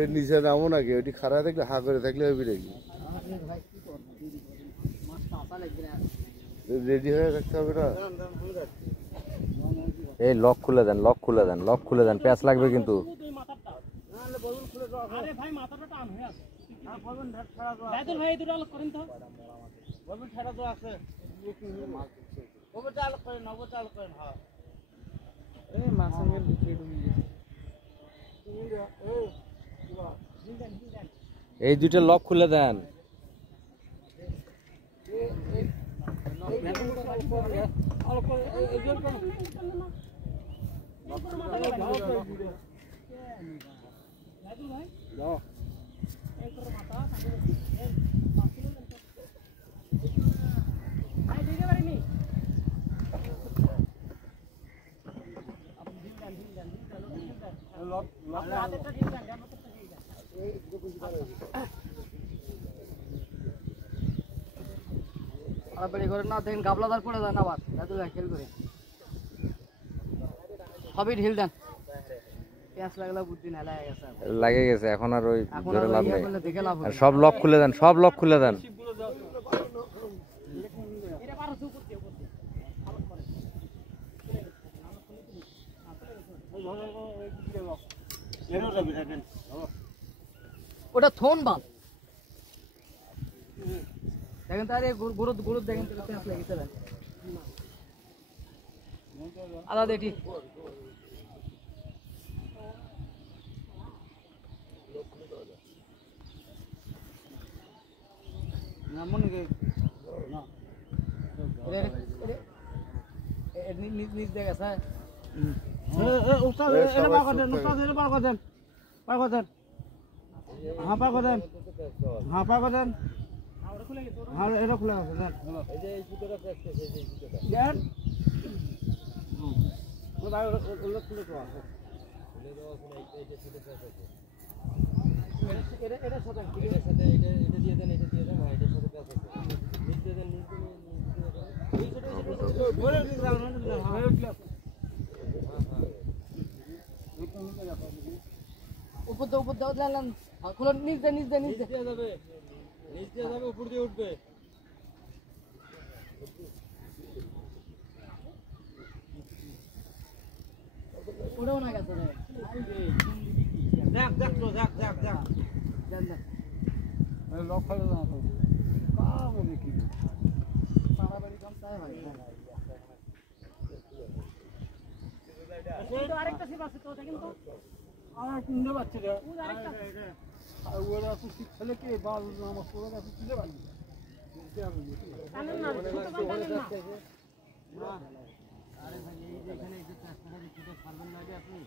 এর নিচে নামো নাকি ওইটি খারাপ থাকলে হা করে থাকলে ওই নাকি রেডি হয়ে থাকতে হবে না। এই লক খুলে দেন, লক খুলে দেন, লক খুলে দেন, প্যাঁচ লাগবে কিন্তু। এই দুইটা লক খুলে দেন। না দেখেন গাবলাদার পড়ে যান আবার দাদু ভাই খেল করে সবই ঢিল দেন। পেঁয়াজ লাগলা বুদ্ধি না লাগে গেছে, এখন আর ওই ধরে লাভ নেই। সব লক খুলে দেন, সব লক খুলে দেন। ওটা থোন বাল দেখেন তার গুরুদ গুরুদ দেখেন পেঁয়াজ লেগেছে আলাদা এটি নিজ দেখে স্যার হ্যাঁ পা করেন, হ্যাঁ পা করেন, হ্যাঁ এটা খুলে আছে উপর উপর দাও দিলাম খুলে নিচ দে নিচ দে নিচ দে যাবে, নিচ দিয়ে যাবে, উপর দিয়ে উঠবে। উড়েও না গেছে রে দেখ দেখ তো দেখ দেখ দেখ দেন দেন লক ফেলে দাও তো পাবো কি পাড়াবাড়ি কম তাই হয় তো আরেকটা সিপ আছে তো দেখেন তো আমার কুন্ডে বাচ্চা রে আর ওরা তো শিখ ছেলে কে বাল আমার পুরো কাছে তুলে বানি কানেন না ছোট কানেন না না আরে ভাই এই যে এখানে এই যে চেষ্টাটা ছোট পারবেন না যে আপনি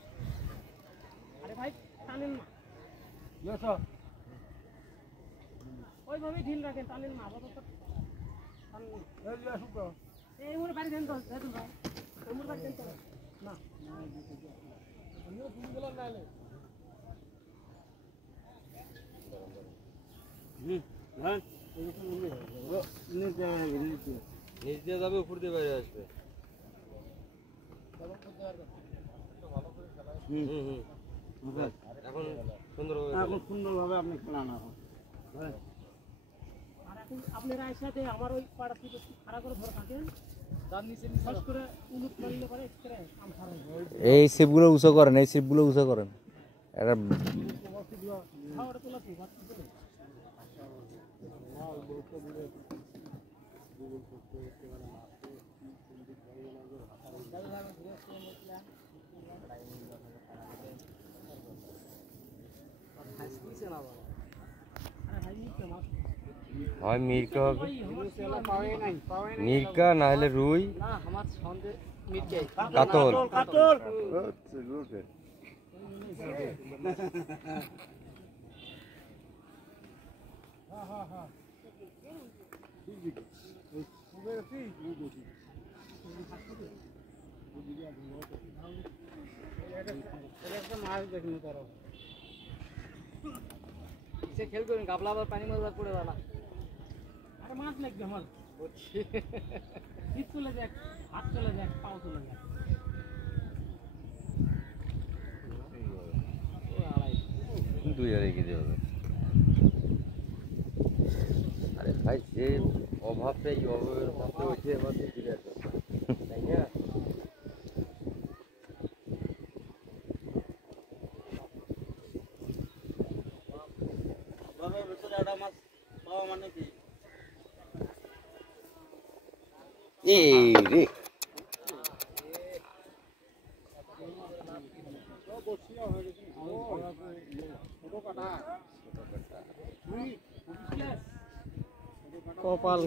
আরে ভাই কানেন না দেখো ওইভাবে ঢিল রাখেন টানেন না আপাতত এই যে আসুক এই মোর বাড়ি দেন তো দেখুন ভাই মোর বাড়ি দেন তো না আমিও তুমি গেলাম নালে হ্যাঁ নিচ দিয়ে যাবে উপর দিয়ে বাইরে আসবে এখন সুন্দরভাবে আপনি খেলান এখন আপনারা একসাথে আমার ওই পাড়া থেকে খাড়া করে ধরে থাকেন তার নিচে নিচে করে উলুট মারলে পরে এক্সট্রা কাম খারাপ এই সিপগুলো উঁচু করেন, এই সিপগুলো উঁচু করেন। এটা খাওয়ার তোলা কি বাদ করে হয় মির্কা হবে, মির্কা না হলে রুই, না আমার সন্দেহ মিটকে কাতল। কাতল হ্যাঁ হ্যাঁ হ্যাঁ মাছ দেখিনি তারা খেল করুন গাবলা আবার পানি মজা পড়ে না আরে মাছ লাগবে আমার শীত চলে যাক হাত চলে যাক পাও চলে যাক 2,000 কেজি হবে। আরে ভাই যে অভাবটা এই অভাবের মধ্যে হয়েছে এবার ফিরে আসবে তাই না? এই রে কপাল